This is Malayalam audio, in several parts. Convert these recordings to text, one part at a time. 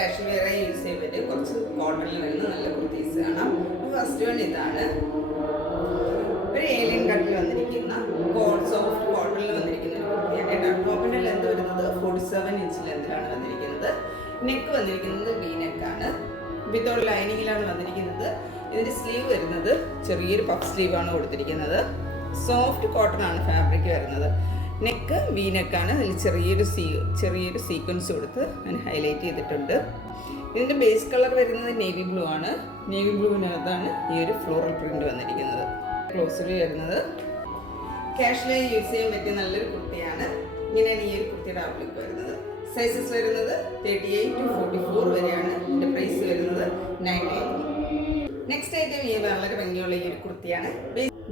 കാഷ്വൽ വെയർ യൂസ് ചെയ്യാൻ പറ്റിയ കുറച്ച് കോട്ടണിൽ വരുന്ന നല്ല കുർത്തീസ് കാണാം. ഫസ്റ്റ് വൺ ഇതാണ്. ഒരു ഏലിയൻ കട്ടിൽ വന്നിരിക്കുന്ന സോഫ്റ്റ് കോട്ടണിൽ വന്നിരിക്കുന്ന ഒരു കുർത്തിയാണ്. ടോപ്പിൻ്റെ ലെന്ത് വരുന്നത് 47 ഇഞ്ച് ലെന്തിലാണ് വന്നിരിക്കുന്നത്. നെക്ക് വന്നിരിക്കുന്നത് വി നെക്കാണ്. വിത്തൗട്ട് ലൈനിങ്ങിലാണ് വന്നിരിക്കുന്നത്. ഇതിൻ്റെ സ്ലീവ് വരുന്നത് ചെറിയൊരു പഫ് സ്ലീവാണ് കൊടുത്തിരിക്കുന്നത്. സോഫ്റ്റ് കോട്ടൺ ആണ് ഫാബ്രിക് വരുന്നത്. നെക്ക് വി നെക്കാണ്. അതിൽ ചെറിയൊരു സീക്വൻസ് കൊടുത്ത് ഞാൻ ഹൈലൈറ്റ് ചെയ്തിട്ടുണ്ട്. ഇതിൻ്റെ ബേസ് കളർ വരുന്നത് നേവി ബ്ലൂ ആണ്. നേവി ബ്ലൂവിനകത്താണ് ഈ ഒരു ഫ്ലോറൽ പ്രിൻ്റ് വന്നിരിക്കുന്നത്. ക്ലോസിൽ വരുന്നത് കാഷ്വലായി യൂസ് ചെയ്യാൻ പറ്റിയ നല്ലൊരു കുർത്തിയാണ്. ഇങ്ങനെയാണ് ഈ ഒരു കുർത്തിയുടെ ഔട്ട്ലുക്ക് വരുന്നത്. സൈസസ് വരുന്നത് 38 to 44 വരെയാണ്. ഇതിൻ്റെ പ്രൈസ് വരുന്നത് 990. നെക്സ്റ്റ് ഐറ്റം ഈ വളരെ ഭംഗിയുള്ള ഈ ഒരു കുർത്തിയാണ്.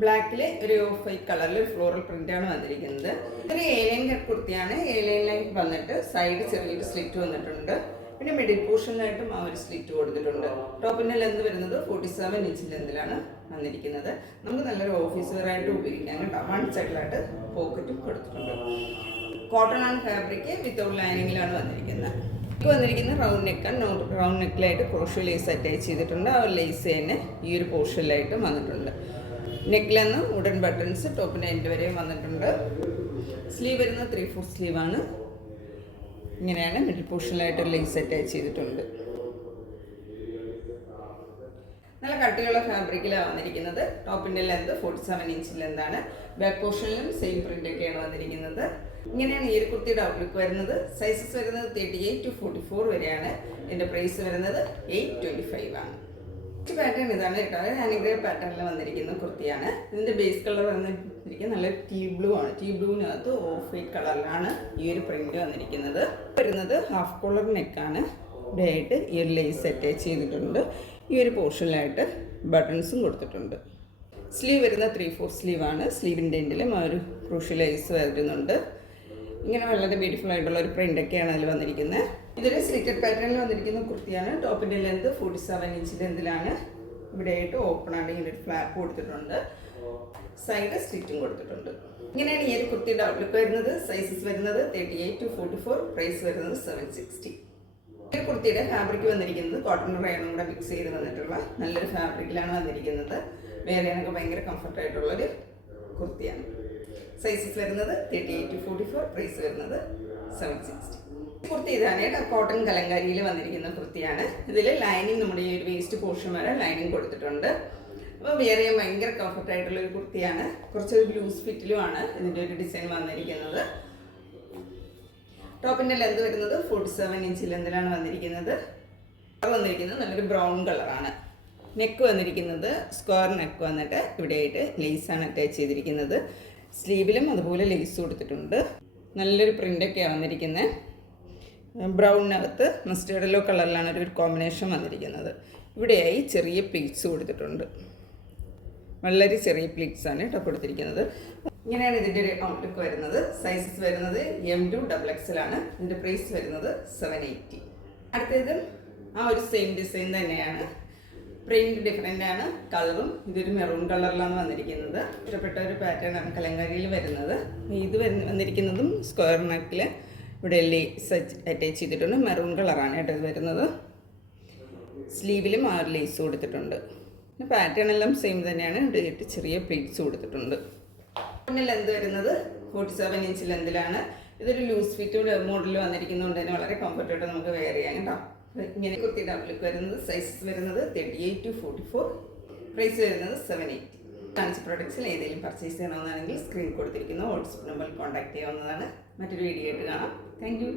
ബ്ലാക്കിൽ ഒരു ഓഫ് വൈറ്റ് കളറിൽ ഒരു ഫ്ലോറൽ പ്രിൻ്റാണ് വന്നിരിക്കുന്നത്. ഇതൊരു ഏലിയൻ കുർത്തിയാണ്. ഏലിയൻ വന്നിട്ട് സൈഡ് ചെറിയൊരു സ്ലിറ്റ് വന്നിട്ടുണ്ട്. പിന്നെ മിഡിൽ പോർഷനിലായിട്ടും ആ ഒരു സ്ലിറ്റ് കൊടുത്തിട്ടുണ്ട്. ടോപ്പിൻ്റെ ലെന്ത് വരുന്നത് 47 ഇഞ്ച് ലെന്തിലാണ് വന്നിരിക്കുന്നത്. നമുക്ക് നല്ലൊരു ഓഫീസ് വെയർ ആയിട്ട് ഉപയോഗിക്കാം കേട്ടോ. വൺ സൈഡിലായിട്ട് പോക്കറ്റും കൊടുത്തിട്ടുണ്ട്. കോട്ടൺ ആണ് ഫാബ്രിക്. വിത്തൗട്ട് ലൈനിങ്ങിലാണ് വന്നിരിക്കുന്നത്. ഇപ്പോൾ വന്നിരിക്കുന്നത് റൗണ്ട് നെക്കാണ്. റൗണ്ട് നെക്കിലായിട്ട് ക്രോഷ്യോ ലേസ് അറ്റാച്ച് ചെയ്തിട്ടുണ്ട്. ആ ലേസ് തന്നെ ഈ ഒരു പോർഷനിലായിട്ട് വന്നിട്ടുണ്ട്. നെക്കിലെന്ന് വുഡൻ ബട്ടൺസ് ടോപ്പിൻ്റെ എൻഡ് വരെയും വന്നിട്ടുണ്ട്. സ്ലീവ് വരുന്നത് 3/4 സ്ലീവാണ്. ഇങ്ങനെയാണ് മിഡിൽ പോർഷനിലായിട്ട് ലേസ് അറ്റാച്ച് ചെയ്തിട്ടുണ്ട്. നല്ല കട്ടിയുള്ള ഫാബ്രിക്കിലാണ് വന്നിരിക്കുന്നത്. ടോപ്പിൻ്റെ ലെന്ത് 47 ഇഞ്ച് ലെന്താണ്. ബാക്ക് പോർഷനിലും സെയിം പ്രിൻ്റൊക്കെയാണ് വന്നിരിക്കുന്നത്. ഇങ്ങനെയാണ് ഈ ഒരു കുർത്തിയുടെ ഔട്ട്ലുക്ക് വരുന്നത്. സൈസസ് വരുന്നത് 38 to 44 വരെയാണ്. ഇതിൻ്റെ പ്രൈസ് വരുന്നത് 825 ആണ്. പാറ്റേൺ ഇതാണ് കേട്ടോ. ആനിഗ്രേ പാറ്റേണിൽ വന്നിരിക്കുന്ന കുർത്തിയാണ്. ഇതിൻ്റെ ബേസ് കളർ വന്നിരിക്കുന്നത് നല്ല ടീ ബ്ലൂ ആണ്. ടീ ബ്ലൂവിനകത്ത് ഓഫ് വൈറ്റ് കളറിലാണ് ഈ ഒരു പ്രിൻ്റ് വന്നിരിക്കുന്നത്. വരുന്നത് ഹാഫ് കോളർ നെക്കാണ്. ഇവിടെയായിട്ട് ഈ ഒരു ലേസ് അറ്റാച്ച് ചെയ്തിട്ടുണ്ട്. ഈ ഒരു പോർഷനിലായിട്ട് ബട്ടൺസും കൊടുത്തിട്ടുണ്ട്. സ്ലീവ് വരുന്ന 3/4 സ്ലീവാണ്. സ്ലീവിൻ്റെ എൻഡിലും ആ ഒരു ക്രൂഷ്യൽ ലേസ് വരുന്നുണ്ട്. ഇങ്ങനെ വളരെ ബ്യൂട്ടിഫുൾ ആയിട്ടുള്ള ഒരു പ്രിൻ്റൊക്കെയാണ് അതിൽ വന്നിരിക്കുന്നത്. ഇതൊരു സ്ലിറ്റഡ് പാറ്റേണിൽ വന്നിരിക്കുന്ന കുർത്തിയാണ്. ടോപ്പിൻ്റെ ലെന്ത് 47 ഇഞ്ച് ലെന്തിലാണ്. ഇവിടെയായിട്ട് ഓപ്പൺ ആണ്. ഇങ്ങനെ ഒരു ഫ്ലാപ്പ് കൊടുത്തിട്ടുണ്ട്. സൈഡ് സ്ലിറ്റും കൊടുത്തിട്ടുണ്ട്. ഇങ്ങനെയാണ് ഈ ഒരു കുർത്തിയുടെ ഔട്ട്ലുക്ക് വരുന്നത്. സൈസസ് വരുന്നത് 38 to 44. പ്രൈസ് വരുന്നത് 760. ഈ കുർത്തിയുടെ ഫാബ്രിക് വന്നിരിക്കുന്നത് കോട്ടൺ റയോണും കൂടെ മിക്സ് ചെയ്ത് വന്നിട്ടുള്ള നല്ലൊരു ഫാബ്രിക്കിലാണ് വന്നിരിക്കുന്നത്. വേറെയാണെങ്കിൽ ഭയങ്കര കംഫർട്ടായിട്ടുള്ളൊരു കുർത്തിയാണ്. സൈസസ് വരുന്നത് 38 to 44. പ്രൈസ് വരുന്നത് 760. കുർത്തി ഇതാണ് കോട്ടൺ കലങ്കാരിയിൽ വന്നിരിക്കുന്ന കുർത്തിയാണ്. ഇതിൽ ലൈനിങ് നമ്മുടെ ഈ ഒരു വേസ്റ്റ് പോർഷൻ വരെ ലൈനിങ് കൊടുത്തിട്ടുണ്ട്. അപ്പോൾ വേറെ ഭയങ്കര കംഫർട്ടായിട്ടുള്ളൊരു കുർത്തിയാണ്. കുറച്ചൊരു ലൂസ് ഫിറ്റിലുമാണ് ഇതിൻ്റെ ഒരു ഡിസൈൻ വന്നിരിക്കുന്നത്. ടോപ്പിൻ്റെ ലെന്ത് വരുന്നത് 47 ഇഞ്ച് ലെന്തിലാണ് വന്നിരിക്കുന്നത്. നല്ലൊരു ബ്രൗൺ കളറാണ്. നെക്ക് വന്നിരിക്കുന്നത് സ്ക്വയർ നെക്ക് വന്നിട്ട് ഇവിടെയായിട്ട് ലേസാണ് അറ്റാച്ച് ചെയ്തിരിക്കുന്നത്. സ്ലീവിലും അതുപോലെ ലേസ് കൊടുത്തിട്ടുണ്ട്. നല്ലൊരു പ്രിൻ്റൊക്കെയാണ് വന്നിരിക്കുന്നത്. ബ്രൗണിനകത്ത് മസ്റ്റേർഡ് യെല്ലോ കളറിലാണ് ഒരു കോമ്പിനേഷൻ വന്നിരിക്കുന്നത്. ഇവിടെയായി ചെറിയ പ്ലീറ്റ്സ് കൊടുത്തിട്ടുണ്ട്. വളരെ ചെറിയ പ്ലീറ്റ്സാണ് കേട്ടോ കൊടുത്തിരിക്കുന്നത്. ഇങ്ങനെയാണ് ഇതിൻ്റെ ഒരു ഔട്ട്ലുക്ക് വരുന്നത്. സൈസസ് വരുന്നത് M to XXL ആണ്. ഇതിൻ്റെ പ്രൈസ് വരുന്നത് 780. അടുത്തത് ആ ഒരു സെയിം ഡിസൈൻ തന്നെയാണ്. പ്രിൻറ്റ് ഡിഫറെൻ്റ് ആണ്. കളറും ഇതൊരു മെറൂൺ കളറിലാണ് വന്നിരിക്കുന്നത്. ഇഷ്ടപ്പെട്ട ഒരു പാറ്റേൺ ആണ് കലങ്കാരിയിൽ വരുന്നത്. ഇത് വന്നിരിക്കുന്നതും സ്ക്വയർ നെക്കിൽ ഇവിടെ ലേസ് അറ്റാച്ച് ചെയ്തിട്ടുണ്ട്. മെറൂൺ കളറാണ് കേട്ടോ ഇത് വരുന്നത്. സ്ലീവിലും ആ ലേസ് കൊടുത്തിട്ടുണ്ട്. പിന്നെ പാറ്റേൺ എല്ലാം സെയിം തന്നെയാണ്. ഇവിടെ ചെറിയ പ്ലീറ്റ്സ് കൊടുത്തിട്ടുണ്ട്. പിന്നെ ലെന്ത് വരുന്നത് 47 ഇഞ്ച് ലെന്തിലാണ്. ഇതൊരു ലൂസ് ഫിറ്റ് മോഡൽ വന്നിരിക്കുന്നതുകൊണ്ട് തന്നെ വളരെ കംഫർട്ടായിട്ട് നമുക്ക് വെയർ ചെയ്യാം കേട്ടോ. ഇങ്ങനെ കുർത്തിയുടെ ഔട്ട്ലുക്ക് വരുന്നത്. സൈസസ് വരുന്നത് 38 to 44. പ്രൈസ് വരുന്നത് 780. കാണിച്ച പ്രൊഡക്ട്സിൽ ഏതെങ്കിലും പർച്ചേസ് ചെയ്യണമെന്നാണെങ്കിൽ സ്ക്രീൻ കൊടുത്തിരിക്കുന്ന വാട്സ്ആപ്പ് നമ്പറിൽ കോൺടാക്ട് ചെയ്യാവുന്നതാണ്. മറ്റൊരു വീഡിയോ ആയിട്ട് കാണാം. Thank you.